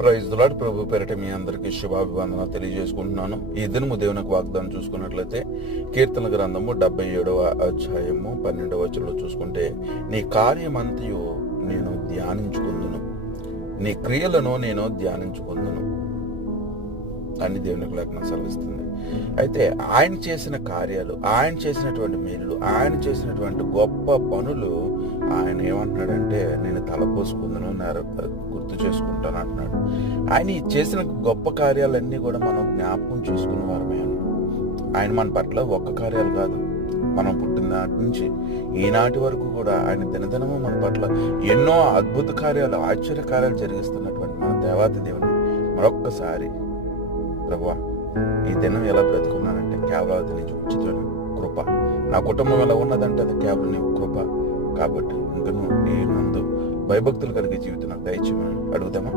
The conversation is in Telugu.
Praise the lord. ప్రభు పేరిట మీ అందరికీ శుభాభివందన తెలియజేసుకుంటున్నాను. ఈ దినము దేవునికి వాగ్దానం చూసుకున్నట్లయితే కీర్తన గ్రంథము 77వ అధ్యాయము 12వ వచనంలో చూసుకుంటే, నీ కార్యమంతయు నేను ధ్యానించుకుందును, నీ క్రియలను నేను ధ్యానించుకుందును అని దేవునికి లేఖనం సెలవిస్తుంది. అయితే ఆయన చేసిన కార్యాలు, ఆయన చేసినటువంటి మేలు, ఆయన చేసినటువంటి గొప్ప పనులు ఆయన ఏమంటున్నాడంటే, నేను తలపోసుకుందును, గుర్తు చేసుకుంటాను అంటున్నాడు. ఆయన చేసిన గొప్ప కార్యాలన్నీ కూడా మనం జ్ఞాపకం చేసుకున్న వారమే. ఆయన మన పట్ల ఒక్క కార్యాలు కాదు, మనం పుట్టిన నాటి నుంచి ఈనాటి వరకు కూడా ఆయన దినదినము మన పట్ల ఎన్నో అద్భుత కార్యాలు, ఆశ్చర్య కార్యాలు జరిగిస్తున్నటువంటి మన దేవాతి దేవుని మరొక్కసారి, ప్రభువా ఈ దినం ఎలా బ్రతుకున్నానంటే కేవలం అది నీ ఉచితమైన కృప. నా కుటుంబం ఎలా ఉన్నదంటే అది కేవలం నీ కృప. కాబట్టి ఇంకను ఈ నందు భయభక్తులు కలిగే జీవితం నాకు దయచేయమని అడుగుదామా?